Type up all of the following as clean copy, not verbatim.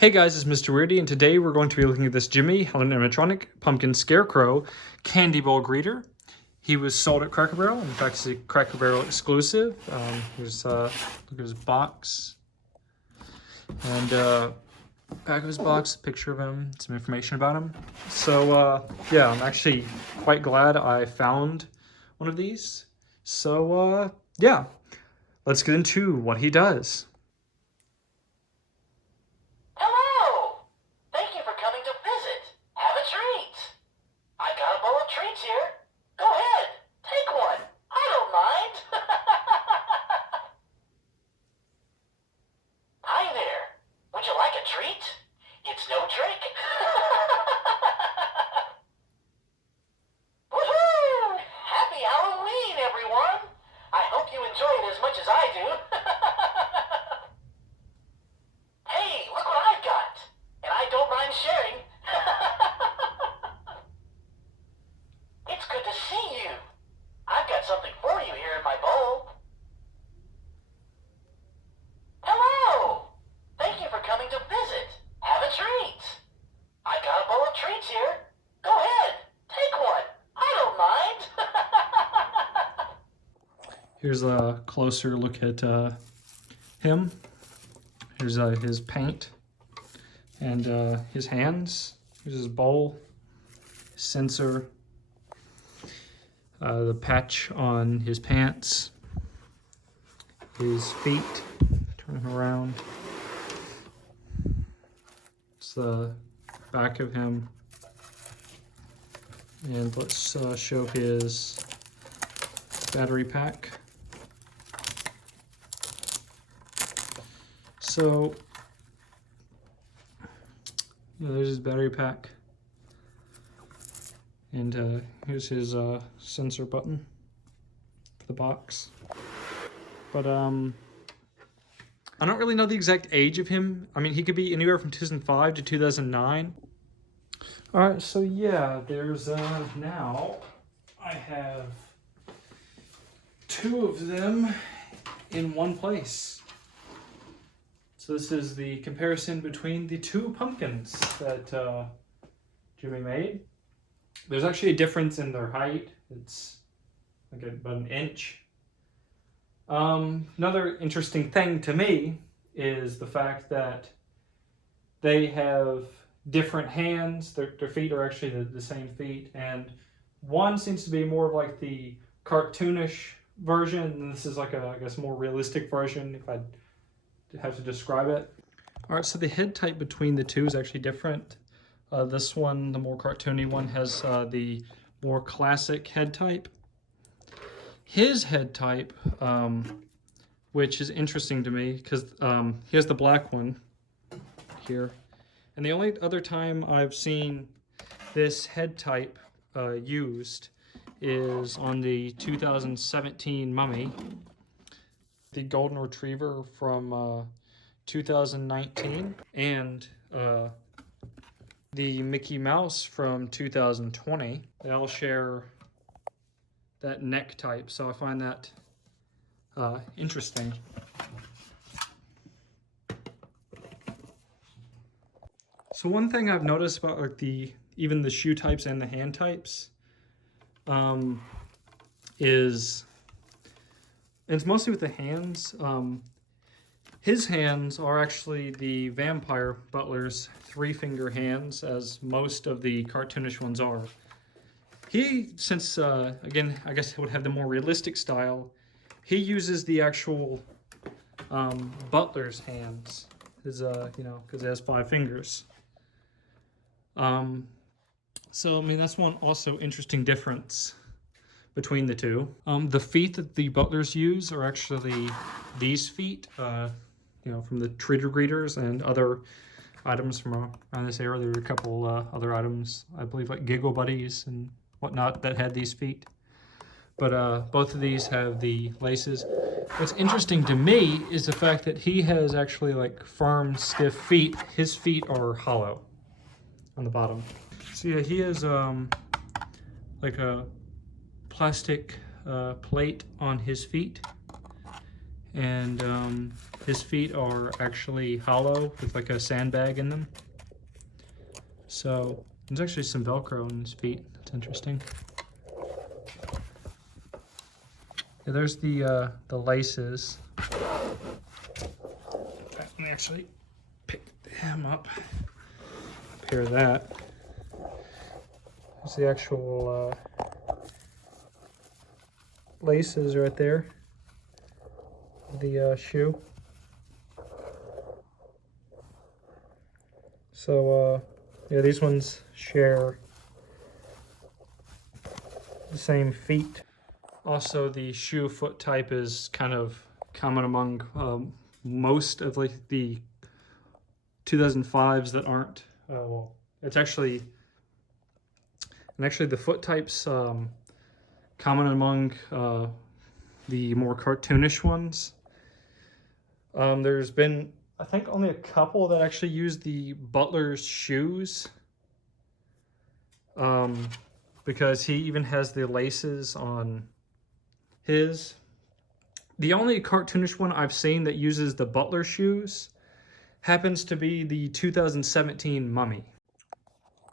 Hey guys, it's Mr. Weirdy, and today we're going to be looking at this Gemmy Halloween Animatronic Pumpkin Scarecrow Candy Bowl greeter. He was sold at Cracker Barrel. In fact, it's a Cracker Barrel exclusive. Here's look at his box, and back of his box, a picture of him, some information about him. So yeah, I'm actually quite glad I found one of these. So yeah, let's get into what he does. Treats here. Go ahead, take one. I don't mind. Hi there. Would you like a treat? It's no trick. Woohoo! Happy Halloween, everyone. I hope you enjoy it as much as I do. Hey, look what I've got. And I don't mind sharing. It's good to see you. I've got something for you here in my bowl. Hello! Thank you for coming to visit. Have a treat. I got a bowl of treats here. Go ahead, take one. I don't mind. Here's a closer look at him. Here's his paint and his hands. Here's his bowl, his sensor. The patch on his pants, his feet, turn him around. It's the back of him. And let's show his battery pack. So, there's his battery pack. And here's his sensor button for the box. But I don't really know the exact age of him. I mean, he could be anywhere from 2005 to 2009. All right, so yeah, there's now I have two of them in one place. So this is the comparison between the two pumpkins that Gemmy made. There's actually a difference in their height. It's like about an inch. Another interesting thing to me is the fact that they have different hands. Their feet are actually the same feet. And one seems to be more of like the cartoonish version. And this is like a, I guess, more realistic version if I have to describe it. All right, so the head type between the two is actually different. This one, the more cartoony one, has the more classic head type. His head type, which is interesting to me because he has the black one here. And the only other time I've seen this head type used is on the 2017 Mummy, the Golden Retriever from 2019, and the Mickey Mouse from 2020. They all share that neck type, so I find that interesting. So one thing I've noticed about like even the shoe types and the hand types is, and it's mostly with the hands. His hands are actually the vampire butler's 3-finger hands, as most of the cartoonish ones are. He, since, again, I guess he would have the more realistic style, he uses the actual butler's hands, his, you know, because it has 5 fingers. So, I mean, that's one also interesting difference between the two. The feet that the butlers use are actually these feet, you know, from the trick-or-greeters and other items from around this area. There were a couple other items, I believe, like Giggle Buddies and whatnot that had these feet. But both of these have the laces. What's interesting to me is the fact that he has actually like firm, stiff feet. His feet are hollow on the bottom. So yeah, he has like a plastic plate on his feet. And his feet are actually hollow with like a sandbag in them. So there's actually some Velcro in his feet. That's interesting. Yeah, there's the laces. Let me actually pick him up. Pair that. There's the actual laces right there. The shoe. So yeah, these ones share the same feet. Also, the shoe foot type is kind of common among most of like the 2005s that aren't. Well, it's actually, and actually the foot types common among the more cartoonish ones. There's been, I think, only a couple that actually use the butler's shoes. Because he even has the laces on his. The only cartoonish one I've seen that uses the butler shoes happens to be the 2017 Mummy.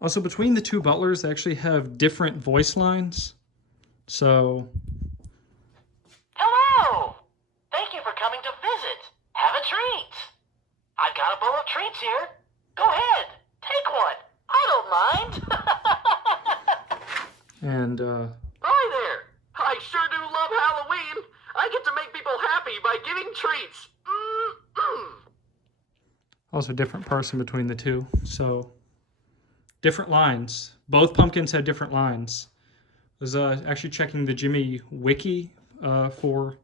Also, between the two butlers, they actually have different voice lines. So... Hello! Thank you for coming to visit. Have a treat. I've got a bowl of treats here. Go ahead, take one. I don't mind. And, Hi there. I sure do love Halloween. I get to make people happy by giving treats. also a different person between the two. So, different lines. Both pumpkins have different lines. I was actually checking the Gemmy wiki for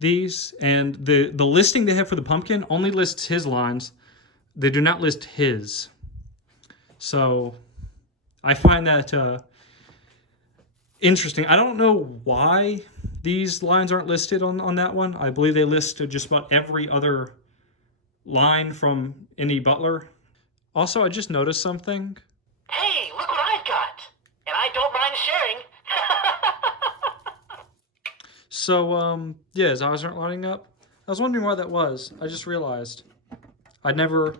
these, and the listing they have for the pumpkin only lists his lines. They do not list his. So, I find that interesting. I don't know why these lines aren't listed on that one. I believe they list just about every other line from any butler. Also, I just noticed something. Hey, look what I've got. And I don't mind sharing. So, yeah, his eyes aren't lighting up. I was wondering why that was. I just realized I'd never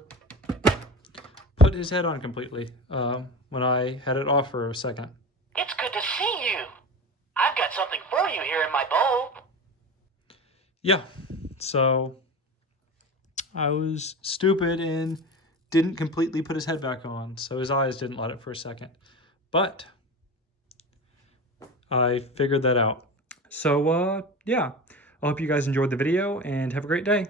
put his head on completely when I had it off for a second. It's good to see you. I've got something for you here in my bowl. Yeah, so I was stupid and didn't completely put his head back on, so his eyes didn't light up for a second. But I figured that out. So, yeah, I hope you guys enjoyed the video and have a great day.